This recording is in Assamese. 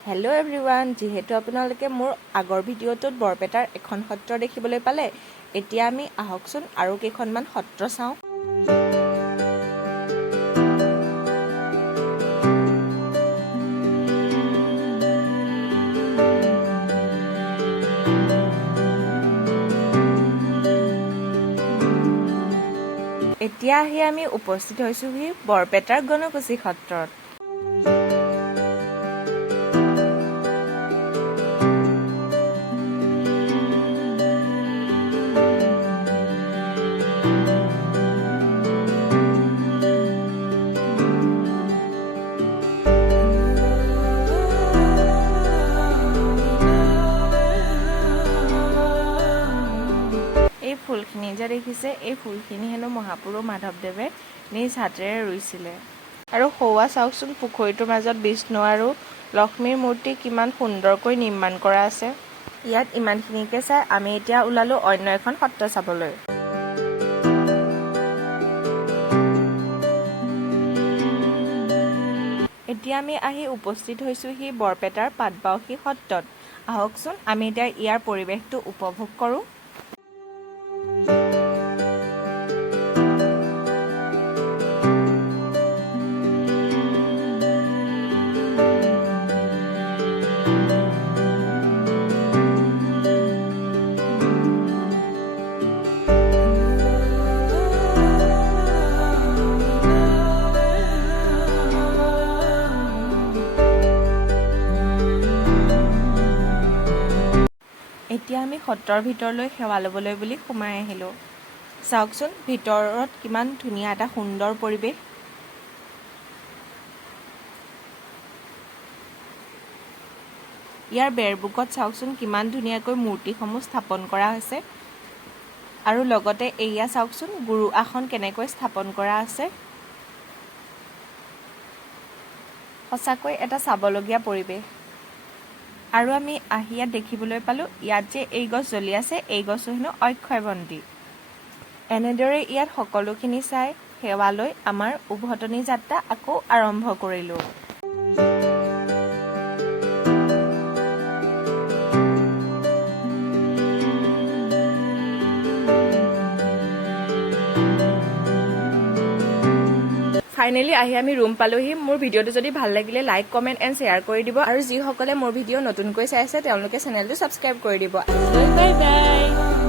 হেল্ল' এভৰিৱান, যিহেতু আপোনালোকে মোৰ আগৰ ভিডিঅ'টোত বৰপেটাৰ এখন সত্ৰ দেখিবলৈ পালে, এতিয়া আমি আহকচোন আৰু কেইখনমান সত্ৰ চাওঁ। এতিয়া আহি আমি উপস্থিত হৈছোহি বৰপেটাৰ গণকুছি সত্ৰত। এই ফুলখিনি যে দেখিছে, এই ফুলখিনি হেনো মহাপুৰুষ মাধৱদেৱে নিজ হাতেৰে ৰুইছিলে। আৰু সৌৱা চাওকচোন, পুখুৰীটোৰ মাজত বিষ্ণু আৰু লক্ষ্মীৰ মূৰ্তি কিমান সুন্দৰকৈ নিৰ্মাণ কৰা আছে। ইয়াত ইমানখিনিকে চাই আমি এতিয়া ওলালো অন্য এখন সত্ৰ চাবলৈ। এতিয়া আমি আহি উপস্থিত হৈছোহি বৰপেটাৰ পাটবাউসী সত্ৰত। আহকচোন আমি এতিয়া ইয়াৰ পৰিৱেশটো উপভোগ কৰোঁ। এতিয়া আমি সত্ৰৰ ভিতৰলৈ সেৱা ল'বলৈ বুলি সোমাই আহিলোঁ। চাওকচোন ভিতৰত কিমান ধুনীয়া এটা সুন্দৰ পৰিৱেশ। ইয়াৰ বেৰবুকত চাওকচোন কিমান ধুনীয়াকৈ মূৰ্তিসমূহ স্থাপন কৰা হৈছে। আৰু লগতে এয়া চাওকচোন গুৰু আসন কেনেকৈ স্থাপন কৰা আছে। সঁচাকৈ এটা চাবলগীয়া পৰিৱেশ। আৰু আমি আহি ইয়াত দেখিবলৈ পালোঁ, ইয়াত যে এই গছ জ্বলি আছে, এই গছো হেনো অক্ষয় বন্তি। এনেদৰে ইয়াত সকলোখিনি চাই সেৱা লৈ আমাৰ উভতনি যাত্ৰা আকৌ আৰম্ভ কৰিলোঁ। ফাইনেলি আহি আমি ৰুম পালোহি। মোৰ ভিডিঅ'টো যদি ভাল লাগিলে লাইক, কমেণ্ট এণ্ড শ্বেয়াৰ কৰি দিব। আৰু যিসকলে মোৰ ভিডিঅ' নতুনকৈ চাই আছে তেওঁলোকে চেনেলটো ছাবস্ক্ৰাইব কৰি দিব। Bye bye.